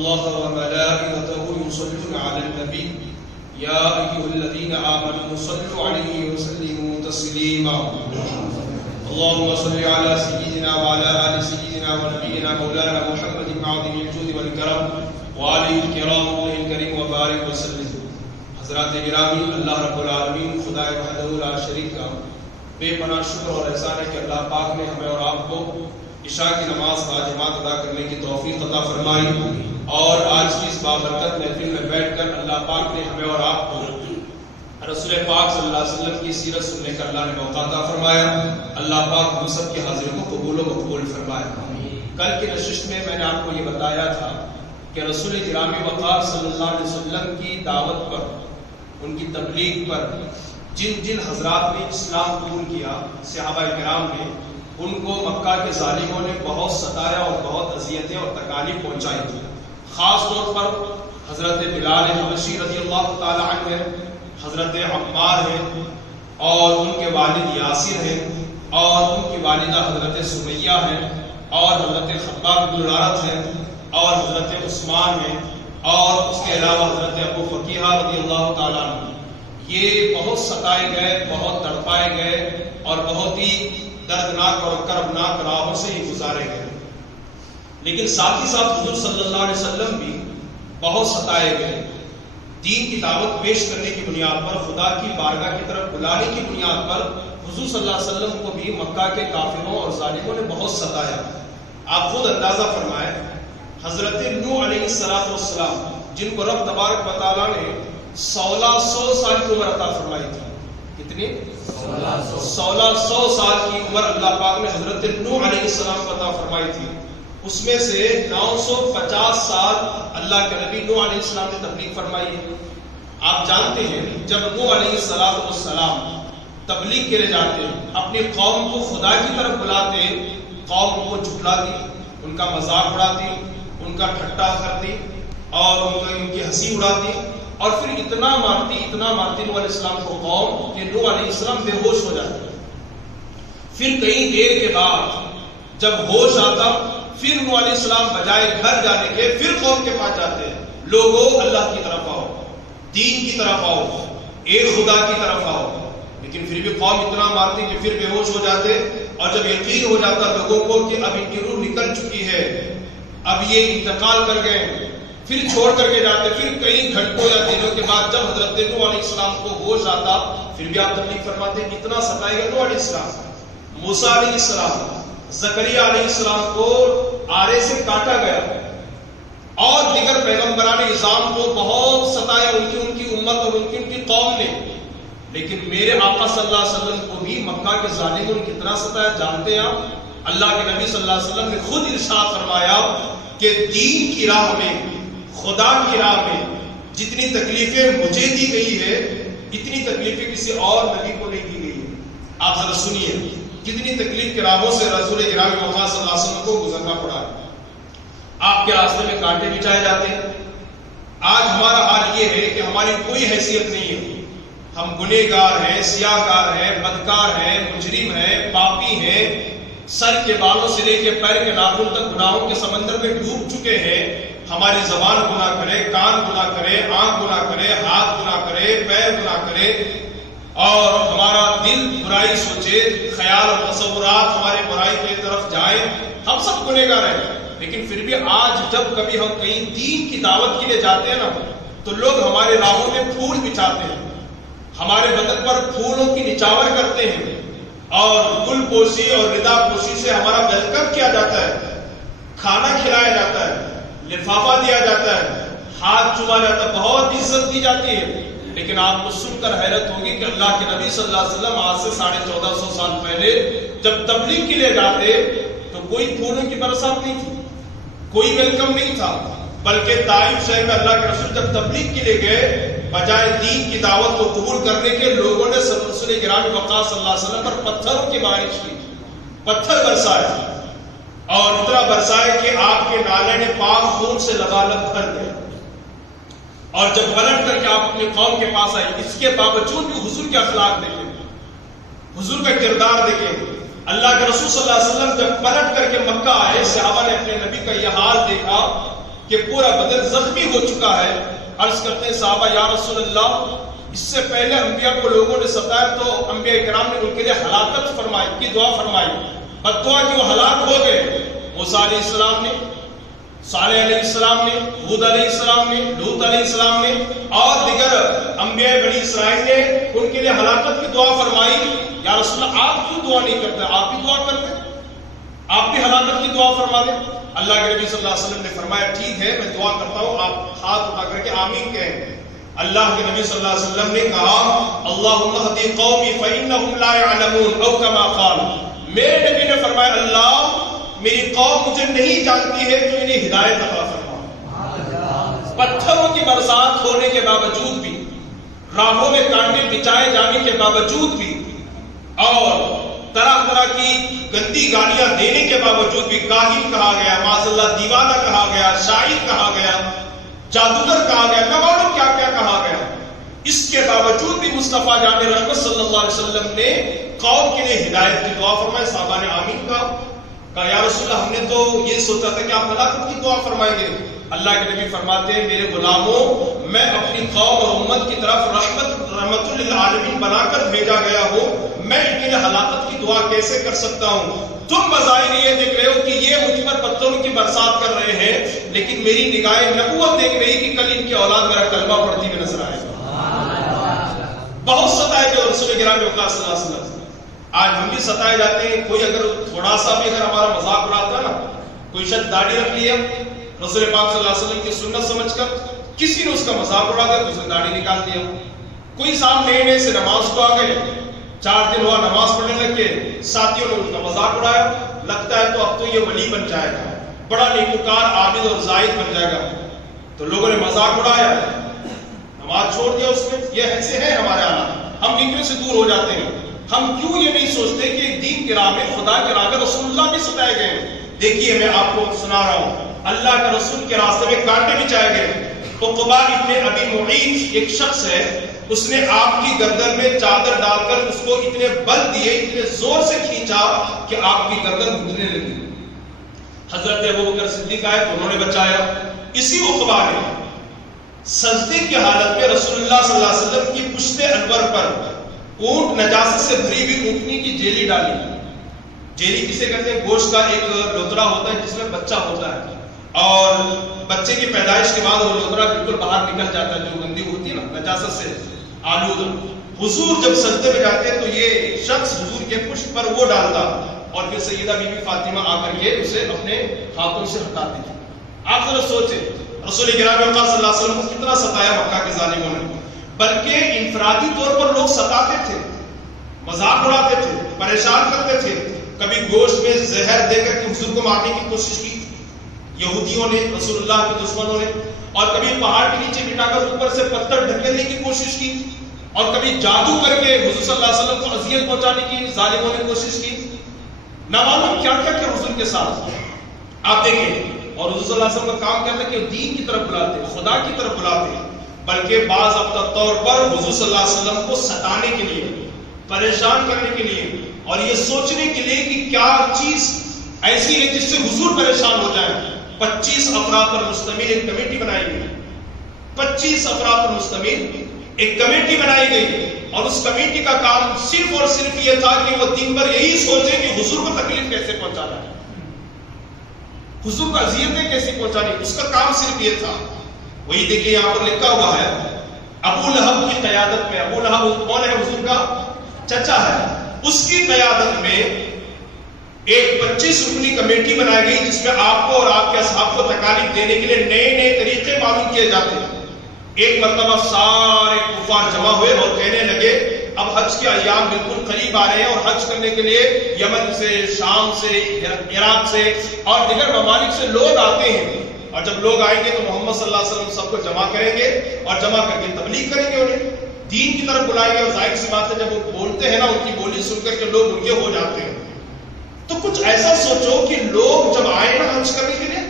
الله وملائكته يصلون على النبي يا أيها الذين آمنوا صلوا عليه وسلموا تسليما اللهم صل على سيدنا وعلى آل سيدنا ونبينا مولانا محمد بن عظيم الجود والكرم وآله الكرام الكريم وبارك وسلم. حضرات گرامی، اللہ رب العالمین خدا وحدہ لا شریک کا بے پناہ شکر اور احسان ہے کہ اللہ پاک نے ہمیں اور آپ کو عشاء کی نماز باجماعت ادا کرنے کی توفیق عطا فرمائی، اور آج کی اس بابرکت محفل میں بیٹھ کر اللہ پاک نے ہمیں اور آپ کو رسول پاک صلی اللہ علیہ وسلم کی سیرت سننے کا اللہ نے موقع عطا فرمایا. اللہ پاک ہم سب کی حاضری کو قبول و مقبول فرمائے. کل کی نشست میں نے آپ کو یہ بتایا تھا کہ رسول گرامی وقار صلی اللہ علیہ وسلم کی دعوت پر، ان کی تبلیغ پر جن جن حضرات نے اسلام قبول کیا صحابہ کرام نے، ان کو مکہ کے ظالموں نے بہت ستایا اور بہت اذیتیں اور تکالیف پہنچائی تھی. خاص طور پر حضرت بلال حبشی رضی اللہ تعالی عنہ ہیں، حضرت عمار ہیں، اور ان کے والد یاسر ہیں، اور ان کی والدہ حضرت سمیہ ہیں، اور حضرت خباب بن الارت ہیں، اور حضرت عثمان ہیں، اور اس کے علاوہ حضرت ابو فقیہ رضی اللہ تعالیٰ عنہ. یہ بہت ستائے گئے، بہت تڑپائے گئے، اور بہت ہی دردناک اور کربناک راہوں سے ہی گزارے گئے. لیکن ساتھ ہی ساتھ حضور صلی اللہ علیہ وسلم بھی بہت ستائے گئے. دین کی دعوت پیش کرنے کی بنیاد پر، خدا کی بارگاہ کی طرف بلانے کی بنیاد پر حضور صلی اللہ علیہ وسلم کو بھی مکہ کے کافروں اور ظالموں نے بہت ستایا. آپ خود اندازہ فرمائیں، حضرت نوح علیہ السلام جن کو رب تبارک و تعالیٰ نے 1600 سال کی عمر عطا فرمائی تھی. کتنی؟ 1600 سال کی عمر اللہ پاک نے حضرت نوح علیہ السلام کو عطا فرمائی تھی. اس میں سے 950 سال اللہ کے نبی نوح علیہ السلام نے تبلیغ فرمائی ہے. آپ جانتے ہیں جب نوح علیہ السلام تبلیغ کے لیے جاتے، اپنی قوم کو خدا کی طرف بلاتے، قوم کو جھٹلاتی، ان کا مذاق اڑاتی، ان کا ٹھٹا کرتی، اور ان کی ہنسی اڑاتی، اور پھر اتنا مارتی نوح علیہ السلام کو قوم کہ نوح علیہ السلام بے ہوش ہو جاتے. پھر کئی دیر کے بعد جب ہوش آتا، پھر نوح علیہ السلام بجائے گھر جانے کے پھر قوم کے پاس جاتے ہیں، لوگوں اللہ کی طرف آؤ، دین کی طرف آؤ، ایک خدا کی طرف آؤ. لیکن پھر بھی قوم اتنا مارتی کہ پھر بے ہوش ہو جاتے، اور جب یقین ہو جاتا لوگوں کو کہ اب ان کی روح نکل چکی ہے، اب یہ انتقال کر گئے، پھر چھوڑ کر کے جاتے. پھر کئی گھنٹوں یا دنوں کے بعد جب حضرت نوح علیہ السلام کو ہوش آتا، پھر بھی آپ تبلیغ فرماتے. اتنا ستائے گا نوح علیہ السلام، موسیٰ علیہ السلام، زکریا علیہ السلام کو آرے سے کاٹا گیا، اور دیگر پیغمبران اعظام کو بہت ستایا ان کی امت اور ان کی قوم نے. لیکن میرے آقا صلی اللہ علیہ وسلم کو بھی مکہ کے ظالموں نے کتنا ستایا جانتے ہیں آپ؟ اللہ کے نبی صلی اللہ علیہ وسلم نے خود ارشاد فرمایا کہ دین کی راہ میں، خدا کی راہ میں جتنی تکلیفیں مجھے دی گئی ہے، اتنی تکلیفیں کسی اور نبی کو نہیں دی گئی ہے. آپ ذرا سنیے کتنی تکلیف کے راہوں سے رسول گرامی وفا صلی اللہ علیہ وسلم کو گزرنا پڑا ہے. آپ کے راستے میں کانٹے بچھائے جاتے ہیں. آج ہمارا حال یہ ہے کہ ہماری کوئی حیثیت نہیں ہے، ہم گنہگار ہیں، سیاہکار ہیں، بدکار ہیں، مجرم ہیں، پاپی ہیں، سر کے بالوں سے لے کے پیر کے ناخن تک گناہوں کے سمندر میں ڈوب چکے ہیں. ہماری زبان گناہ کرے، کان گناہ کرے، آنکھ گناہ کرے، ہاتھ گناہ کرے، پیر گناہ کرے، اور ہمارا دل برائی سوچے، خیال اور تصورات ہمارے برائی کی طرف جائیں. ہم سب گنہگار ہیں. لیکن پھر بھی آج جب کبھی ہم کہیں دین کی دعوت کے لیے جاتے ہیں نا، تو لوگ ہمارے راہوں میں پھول بچھاتے ہیں، ہمارے بدن پر پھولوں کی نچاور کرتے ہیں، اور گل پوشی اور ردا پوشی سے ہمارا ویلکم کیا جاتا ہے، کھانا کھلایا جاتا ہے، لفافہ دیا جاتا ہے، ہاتھ چوما جاتا ہے، بہت عزت دی جاتی ہے. لیکن آپ کو سن کر حیرت ہوگی کہ اللہ کے نبی صلی اللہ علیہ وسلم آج سے 1450 سال پہلے جب تبلیغ کے لیے جاتے تو کوئی پھولوں کی برسات نہیں تھی، کوئی ویلکم نہیں تھا. بلکہ طائف شہر میں اللہ کے رسول جب تبلیغ کے لیے گئے، بجائے دین کی دعوت کو قبول کرنے کے لوگوں نے رسول گرامی وقار صلی اللہ علیہ وسلم پر پتھروں کی بارش کی، پتھر برسائے، اور اتنا برسائے کہ آپ کے نالے نے پاک خون سے لبالب بھر گئے. اور جب پلٹ کر کے آپ اپنی قوم کے پاس آئے، اس کے باوجود بھی حضور کے اخلاق دیکھیں، حضور کا کردار دیکھیں. اللہ کے رسول صلی اللہ علیہ وسلم جب پلٹ کر کے مکہ آئے، صحابہ نے اپنے نبی کا یہ حال دیکھا کہ پورا بدن زخمی ہو چکا ہے. عرض کرتے ہیں صحابہ یا رسول اللہ اس سے پہلے انبیاء کو لوگوں نے ستایا تو انبیاء کرام نے ان کے لیے ہلاکت فرمائی کی دعا فرمائی, بد دعا کی وہ ہلاک ہو گئے. موسیٰ علیہ السلام نے, صالح علیہ السلام نے, ہود علیہ السلام نے, لوط علیہ السلام نے اور دیگر انبیاء بنی اسرائیل نے ان کے لیے ہلاکت کی دعا فرمائی. یا رسول اللہ آپ کیوں دعا نہیں کرتے, آپ بھی دعا کرتے, آپ بھی ہلاکت کی دعا فرما دیں. اللہ کے نبی صلی اللہ علیہ وسلم نے فرمایا ٹھیک ہے میں دعا کرتا ہوں, آپ ہاتھ اٹھا کر کے آمین کہیں. اللہ کے نبی صلی اللہ علیہ وسلم نے کہا اللہم اہدی قومی فإنہم لا يعلمون او کما قال. میرے نبی نے فرمایا اللہ میری قوم مجھے نہیں جانتی ہے تو انہیں ہدایت عطا فرما. پتھروں کی برسات ہونے کے باوجود بھی, راہوں میں کانٹے بچھائے جانے کے باوجود بھی اور طرح طرح کی گندی گالیاں دینے کے باوجود بھی کاہن کہا گیا, معاذ اللہ دیوانہ کہا گیا, شاعر کہا گیا, جادوگر کہا گیا, نہ معلوم کیا کیا کہا گیا. اس کے باوجود بھی مصطفیٰ جان رحمت صلی اللہ علیہ وسلم نے قوم کے لیے ہدایت کی دعا فرمائی. صحابہ نے آمین کہا یا رسول اللہ ہم نے تو یہ سوچا تھا کہ آپ ہلاکت کی دعا فرمائیں گے. اللہ کے نبی فرماتے ہیں میرے غلاموں میں اپنی قوم اور امت کی طرف رحمت للعالمین بنا کر بھیجا گیا ہوں, میں ان کے لیے ہلاکت کی دعا کیسے کر سکتا ہوں. تم بظاہر یہ دیکھ رہے ہو کہ یہ مجھ پر پتھروں کی برسات کر رہے ہیں, لیکن میری نگاہ نبوت دیکھ رہی کہ کل ان کی اولاد میرا کلمہ پڑھتی ہوئی نظر آئے گا. بہت ستائے جو رسول گرامی وقت صلی اللہ علیہ وسلم. آج ہم بھی ستائے جاتے ہیں. کوئی اگر تھوڑا سا بھی اگر ہمارا مذاق اڑاتا ہے نا, کوئی شخص داڑھی رکھ لیا رسول پاک صلی اللہ علیہ وسلم کی سنت سمجھ کر, کسی نے اس کا مذاق اڑا دیا تو اس نے داڑھی نکال دیا. کوئی صاحب نئے نئے سے نماز کو آ گئے, 4 دن ہوا نماز پڑھنے لگے, ساتھیوں نے ان کا مذاق اڑایا, لگتا ہے تو اب تو یہ ولی بن جائے گا, بڑا نیکوکار عابد اور زاہد بن جائے گا. تو لوگوں نے مذاق اڑایا, نماز چھوڑ دیا اس نے. یہ ایسے ہیں ہمارے حالات, ہم نیکیوں سے دور ہو جاتے ہیں. ہم کیوں یہ نہیں سوچتے کہ دین کے راہ میں, خدا کے راہ میں رسول اللہ بھی ستائے گئے. دیکھیے میں آپ کو سنا رہا ہوں, اللہ کے رسول کے راستے میں کانٹے بچھائے گئے. عقبہ ابن ابی معیط ایک شخص ہے, اس نے آپ کی گردن میں چادر ڈال کر اس کو اتنے بل دیے, اتنے زور سے کھینچا کہ آپ کی گردن گھٹنے لگی. حضرت ابوبکر صدیق آئے تو انہوں نے بچایا. اسی عقبہ نے سجدے کی حالت میں رسول اللہ صلی اللہ علیہ وسلم کی پشت انور پر اونٹ نجاست سے بھری ہوئی اونٹنی کی جیلی ڈالی. جیلی کسے کہتے ہیں؟ گوشت کا ایک لوترا ہوتا ہے جس میں بچہ ہوتا ہے, اور بچے کی پیدائش کے بعد وہ لوترا بالکل باہر نکل جاتا ہے, جو گندی ہوتی ہے نا نجاست سے آلودہ. حضور جب سجدے میں جاتے تو یہ شخص حضور کے پشت پر وہ ڈالتا اور پھر سیدہ بی بی فاطمہ آ کر کے اسے اپنے ہاتھوں سے ہٹاتی تھی. آپ ذرا سوچیں رسول گرامی صلی اللہ علیہ وسلم کو کتنا ستایا مکہ کے ظالموں نے. بلکہ انفرادی طور پر لوگ ستاتے تھے, مذاق اڑاتے تھے, پریشان کرتے تھے. کبھی گوشت میں زہر دے کر کے حضور کو مارنے کی کوشش کی یہودیوں نے, رسول اللہ کے دشمنوں نے, اور کبھی پہاڑ کے نیچے بٹھا کر اوپر سے پتھر ڈھکیلنے کی کوشش کی, اور کبھی جادو کر کے حضور صلی اللہ علیہ وسلم کو اذیت پہنچانے کی ظالموں نے کوشش کی. نہ معلوم کیا کیا کیا حضور کے ساتھ. آپ دیکھیں, اور حضور صلی اللہ علیہ وسلم کا کام کیا تھا کہ دین کی طرف بلاتے, خدا کی طرف بلاتے, بلکہ بعض اب طور پر حضور صلی اللہ علیہ وسلم کو ستانے کے لیے, پریشان کرنے کے لیے, اور یہ سوچنے کے لیے کہ کیا چیز ایسی ہے جس سے حضور پریشان ہو جائیں. 25 افراد پر مشتمل ایک کمیٹی بنائی گئی, 25 افراد پر مشتمل ایک کمیٹی بنائی گئی, اور اس کمیٹی کا کام صرف اور صرف یہ تھا کہ وہ دن بھر یہی سوچے کہ حضور کو تکلیف کیسے پہنچانا ہے, حضور کو اذیتیں کیسے پہنچانی, اس کا کام صرف یہ تھا. وہی دیکھیے یہاں پر لکھا ہوا ہے ابو لہب کی قیادت میں. ابو لہب کون ہے؟ حضور کا چچا ہے. اس کی قیادت میں ایک 25 رکنی کمیٹی بنائی گئی جس میں آپ کو اور آپ کے اصحاب کو تکالیف دینے کے لیے نئے نئے طریقے معلوم کیے جاتے ہیں. ایک مرتبہ سارے کفار جمع ہوئے اور کہنے لگے اب حج کے ایام بالکل قریب آ رہے ہیں, اور حج کرنے کے لیے یمن سے, شام سے, عراق سے اور دیگر ممالک سے لوگ آتے ہیں, اور جب لوگ آئیں گے تو محمد صلی اللہ علیہ وسلم سب کو جمع کریں گے, اور جمع کر کے تبلیغ کریں گے, انہیں دین کی طرف بلائیں گے. اور ظاہر سی بات ہے جب وہ بولتے ہیں نا, ان کی بولی سن کر کے لوگ یہ ہو جاتے ہیں. تو کچھ ایسا سوچو کہ لوگ جب آئے نا حج کرنے کے لیے,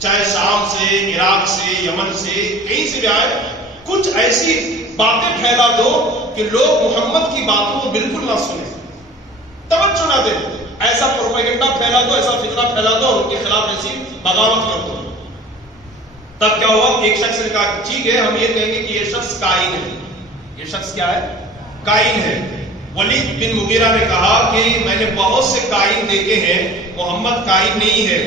چاہے شام سے, عراق سے, یمن سے, کہیں سے بھی آئے, کچھ ایسی باتیں پھیلا دو کہ لوگ محمد کی باتوں کو بالکل نہ سنیں, توجہ نہ دیں. ایسا پروپیگنڈا پھیلا دو, ایسا فتنہ پھیلا دو, اور ان کے خلاف ایسی بغاوت کر دو. تب کیا ہوا؟ ایک شخص نے کہا ٹھیک ہے ہم یہ کہیں گے کہ یہ شخص کائن ہے. یہ شخص کیا ہے؟ کائن ہے. ولید بن مغیرہ نے کہا کہ میں نے بہت سے کائن دیکھے ہیں، محمد کائن نہیں ہے.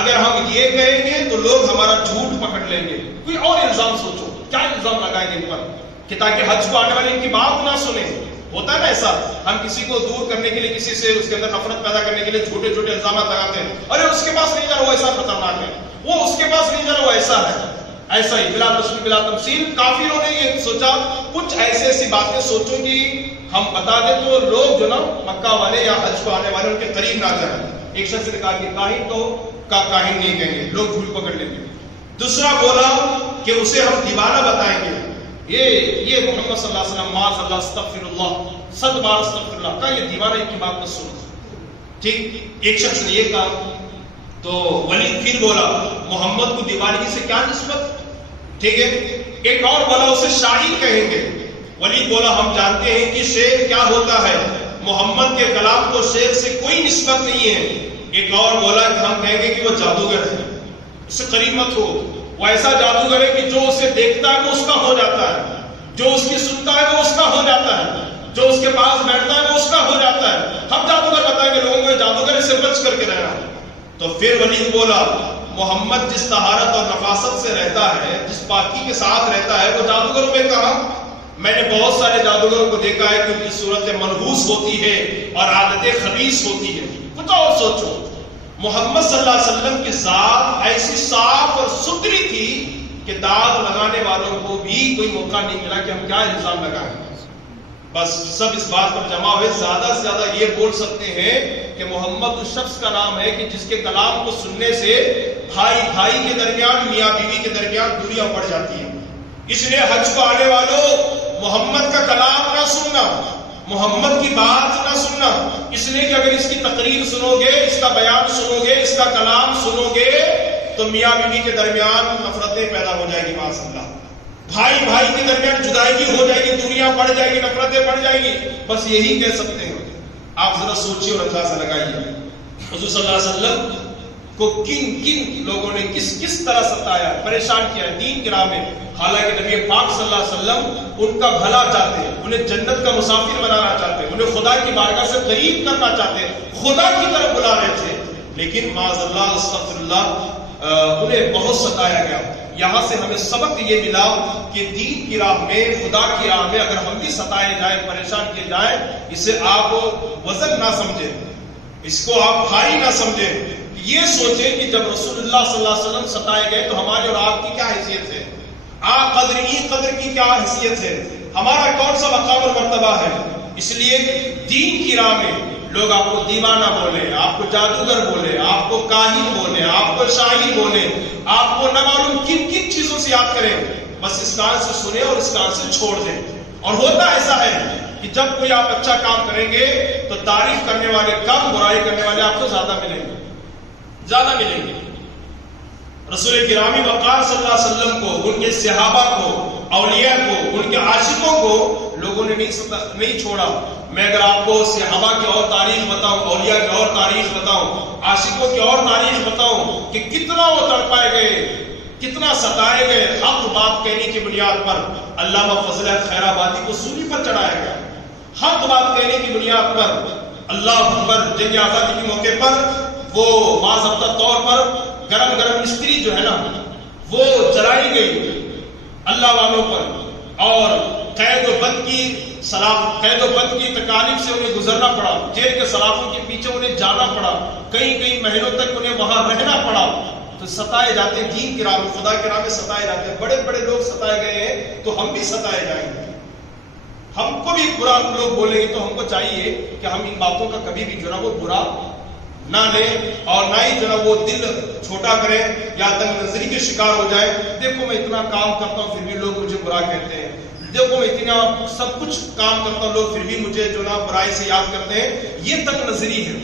اگر ہم یہ کہیں گے تو لوگ ہمارا جھوٹ پکڑ لیں گے. کوئی اور الزام سوچو، کیا الزام لگائیں گے ان پر کہ تاکہ حج کو آنے والے ان کی بات نہ سنیں. ہوتا ہے نا ایسا، ہم کسی کو دور کرنے کے لیے، کسی سے اس کے اندر نفرت پیدا کرنے کے لیے چھوٹے چھوٹے الزامات لگاتے ہیں. ارے اس کے پاس نہیں جا رہا وہ ایسا خطرناک ہے، وہ اس کے پاس نہیں جا رہا وہ ایسا ہے. ایسا ہی بلا تشبیہ بلا تمثیل کافروں نے یہ سوچا. کچھ ایسی باتیں سوچو کہ ہم بتا دیں تو لوگ جو نا مکہ والے یا حج کو آنے والے ان کے قریب نہ جائیں. ایک شخص نے کہا کہ کاہن تو کاہن نہیں کہیں گے، لوگ جھوٹ پکڑ لیں گے. دوسرا بولا کہ اسے ہم دیوانہ بتائیں گے. یہ محمد صلی اللہ علیہ وسلم معاذ اللہ استغفر اللہ 100 بار استغفر اللہ کا، یہ دیوانہ کی بات نہ سنو. ٹھیک، ایک شخص نے یہ کہا. تو ولید پھر بولا محمد کو دیوانگی سے کیا نسبت؟ ٹھیک ہے. ایک اور بولا اسے شاعر کہیں گے. ولید بولا ہم جانتے ہیں کہ شعر کیا ہوتا ہے، محمد کے کلام کو شعر سے کوئی نسبت نہیں ہے. ایک اور بولا کہ ہم کہیں گے کہ وہ جادوگر ہے، اس سے قریب مت ہو. وہ ایسا جادوگر ہے کہ جو اسے دیکھتا ہے وہ اس کا ہو جاتا ہے، جو اس کی سنتا ہے وہ اس کا ہو جاتا ہے، جو اس کے پاس بیٹھتا ہے وہ اس کا ہو جاتا ہے. ہم جادوگر بتائیں گے لوگوں کو جادوگر، اس سے بچ کر کے رہنا. تو پھر ولید بولا محمد جس طہارت اور نفاست سے رہتا ہے، جس پاکی کے ساتھ رہتا ہے، وہ جادوگروں میں کہا. میں نے بہت سارے جادوگروں کو دیکھا ہے کہ ان کی صورت منحوس ہوتی ہے اور عادتیں خبیث ہوتی ہے. کچھ اور سوچو، محمد صلی اللہ علیہ وسلم کی ذات ایسی صاف اور ستھری تھی کہ داغ لگانے والوں کو بھی کوئی موقع نہیں ملا کہ ہم کیا الزام لگائیں. بس سب اس بات پر جمع ہوئے. زیادہ سے زیادہ یہ بول سکتے ہیں کہ محمد اس شخص کا نام ہے کہ جس کے کلام کو سننے سے بھائی بھائی کے درمیان، میاں بیوی کے درمیان دوریاں پڑ جاتی ہیں. اس لیے حج کو آنے والوں محمد کا کلام نہ سننا، محمد کی بات نہ سننا. اس لیے کہ اگر اس کی تقریر سنو گے، اس کا بیان سنو گے، اس کا کلام سنو گے تو میاں بیوی کے درمیان نفرتیں پیدا ہو جائیں گی. معاذ اللہ، بھائی بھائی کے درمیان جدائی ہو جائے گی، دوریاں پڑ جائیں گی، نفرتیں پڑ جائیں گی. بس یہی کہہ سکتے ہیں. آپ ذرا سوچیے اور اندازہ لگائیے حضور صلی اللہ علیہ وسلم کو کن لوگوں نے کس طرح ستایا، پریشان کیا ہے دین کی راہ میں. حالانکہ نبی پاک صلی اللہ علیہ وسلم ان کا بھلا چاہتے ہیں، انہیں جنت کا مسافر بنانا چاہتے ہیں، انہیں خدا کی بارگاہ سے قریب کرنا چاہتے ہیں، خدا کی طرف بلا رہے تھے. لیکن معاذ اللہ استغفر اللہ انہیں بہت ستایا گیا. یہاں سے ہمیں سبق یہ ملا کہ دین کی راہ میں، خدا کی راہ میں اگر ہم بھی ستائے جائیں، پریشان کیے جائیں، اسے آپ وزن نہ سمجھیں، اس کو آپ بھاری نہ سمجھیں. یہ سوچیں کہ جب رسول اللہ صلی اللہ علیہ وسلم ستائے گئے تو ہماری اور آپ کی کیا حیثیت ہے، قدر کی کیا حیثیت ہے، ہمارا کون سا مقام اور مرتبہ ہے. اس لیے دین کی راہ میں لوگ آپ کو دیوانہ بولے، آپ کو جادوگر بولے، آپ کو کاہن بولے، آپ کو شاعر بولے، آپ کو نہ معلوم کن چیزوں سے یاد کریں، بس اس کان سے سنیں اور اس کان سے چھوڑ دیں. اور ہوتا ایسا ہے کہ جب کوئی آپ اچھا کام کریں گے تو تعریف کرنے والے کم، برائی کرنے والے آپ کو زیادہ ملیں گے، زیادہ ملیں گے. رسول گرامی وقار صلی اللہ علیہ وسلم کو، ان کے صحابہ کو، اولیاء کو، ان کے عاشقوں کو لوگوں نے نہیں چھوڑا. میں اگر آپ کو صحابہ کی اور تاریخ بتاؤں، اولیاء کی اور تاریخ بتاؤں، عاشقوں کی اور تاریخ بتاؤں کہ کتنا وہ تڑپائے گئے، کتنا ستائے گئے. حق بات کہنے کی بنیاد پر علامہ فضل خیر آبادی کو سولی پر چڑھایا گیا. حق بات کہنے کی بنیاد پر اللہ اکبر جنگ آزادی کے موقع پر وہ باضابطہ طور پر گرم مستری جو ہے نا وہ جلائی گئی اللہ والوں پر، اور قید و بند کی تکالیف سے انہیں گزرنا پڑا. جیل کے سلاخوں کے پیچھے انہیں جانا پڑا، کئی مہینوں تک انہیں وہاں رہنا پڑا. تو ستائے جاتے ہیں دین کی راہ میں، خدا کی راہ میں ستائے جاتے ہیں. بڑے لوگ ستائے گئے ہیں تو ہم بھی ستائے جائیں گے. ہم کو بھی برا لوگ بولیں گے تو ہم کو چاہیے کہ ہم ان باتوں کا کبھی بھی جو نا وہ برا نہ لیں، اور نہ ہی جو نا وہ دل چھوٹا کریں یا تنگ نظری کے شکار ہو جائے. دیکھو میں اتنا کام کرتا ہوں پھر بھی لوگ مجھے برا کہتے ہیں، دیکھو میں اتنا سب کچھ کام کرتا ہوں لوگ پھر بھی مجھے جو نا برائی سے یاد کرتے ہیں. یہ تنگ نظری ہے.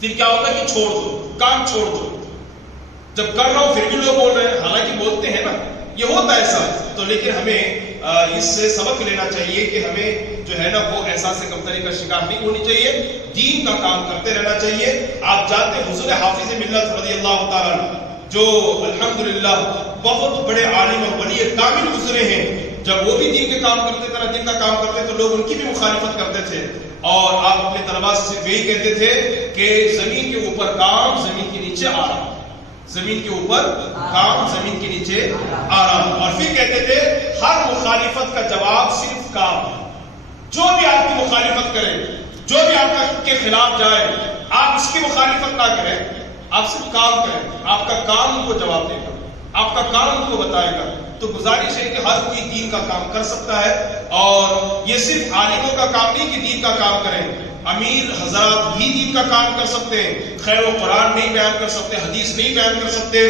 پھر کیا ہوتا ہے کہ چھوڑ دو، کام چھوڑ دو. جب کر رہا ہوں پھر بھی لوگ بول رہے ہیں، حالانکہ بولتے ہیں نا، یہ ہوتا ہے ایسا. تو لیکن ہمیں اس سے سبق لینا چاہیے کہ ہمیں جو ہے نا وہ احساس کمتری کا شکار نہیں ہونی چاہیے، دین کا کام کرتے رہنا چاہیے. آپ جانتے ہیں حضور حافظ ملت رضی اللہ تعالیٰ جو الحمدللہ بہت بڑے عالم اور ولی کامل گزرے ہیں، جب وہ بھی دین کے کام کرتے تھے، دین کا کام کرتے تو لوگ ان کی بھی مخالفت کرتے تھے، اور آپ اپنے طلباء سے صرف یہی کہتے تھے کہ زمین کے اوپر کام، زمین کے نیچے آرام، زمین کے اوپر کام، زمین کے نیچے آرام، اور پھر کہتے تھے ہر مخالفت کا جواب صرف کام ہے۔ جو بھی آپ کی مخالفت کرے، جو بھی آپ کے خلاف جائے، آپ اس کی مخالفت نہ کریں، آپ صرف کام کریں، آپ کا کام ان کو جواب دے گا، آپ کا کام ان کو بتائے گا۔ تو گزارش ہے کہ ہر کوئی دین کا کام کر سکتا ہے، اور یہ صرف عالموں کا کام نہیں کہ دین کا کام کریں، امیر حضرات بھی دین کا کام کر سکتے ہیں، خیر و قرآن نہیں بیان کر سکتے، حدیث نہیں بیان کر سکتے،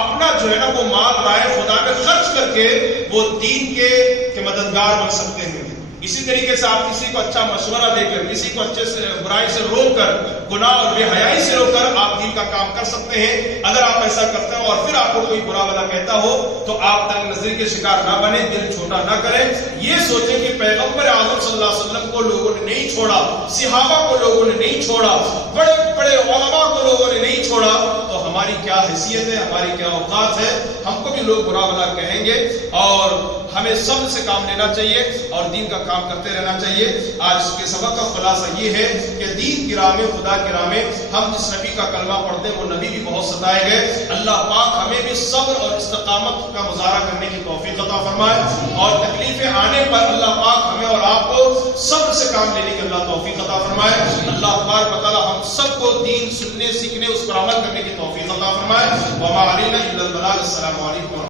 اپنا جو ہے نا وہ مال رائے خدا میں خرچ کر کے وہ دین کے مددگار بن سکتے ہیں۔ اسی طریقے سے آپ کسی کو اچھا مشورہ دے کر، کسی کو اچھے سے برائی سے روک کر، گناہ اور بے حیائی سے روک کر آپ دین کا کام کر سکتے ہیں۔ اگر آپ ایسا کرتے ہو اور پھر آپ کو کوئی برا بھلا کہتا ہو تو آپ تنگ نظری کے شکار نہ بنے، دل چھوٹا نہ کریں، یہ سوچیں کہ پیغمبر اعظم صلی اللہ علیہ وسلم کو لوگوں نے نہیں چھوڑا، صحابہ کو لوگوں نے نہیں چھوڑا، بڑے بڑے علماء کو لوگوں نے نہیں چھوڑا، تو ہماری کیا حیثیت ہے، ہماری کیا اوقات ہے، ہم کو بھی لوگ برا بھلا کہیں گے، اور ہمیں صبر سے کام لینا چاہیے اور دین کا کام کرتے رہنا چاہیے۔ آج کے سبق کا خلاصہ یہ ہے کہ دین کی راہ میں، خدا کی راہ میں ہم جس نبی کا کلمہ پڑھتے ہیں وہ نبی بھی بہت ستائے گئے۔ اللہ پاک ہمیں بھی صبر اور استقامت کا مظاہرہ کرنے کی توفیق عطا فرمائے، اور تکلیفیں آنے پر اللہ پاک ہمیں اور آپ کو صبر سے کام لینے کی اللہ توفیق عطا فرمائے۔ اللہ تبارک و تعالی ہم سب کو دین سننے، سیکھنے، اس پر عمل کرنے کی توفیق عطا فرمائے۔ وما علینا الا البلاغ۔ السلام علیکم۔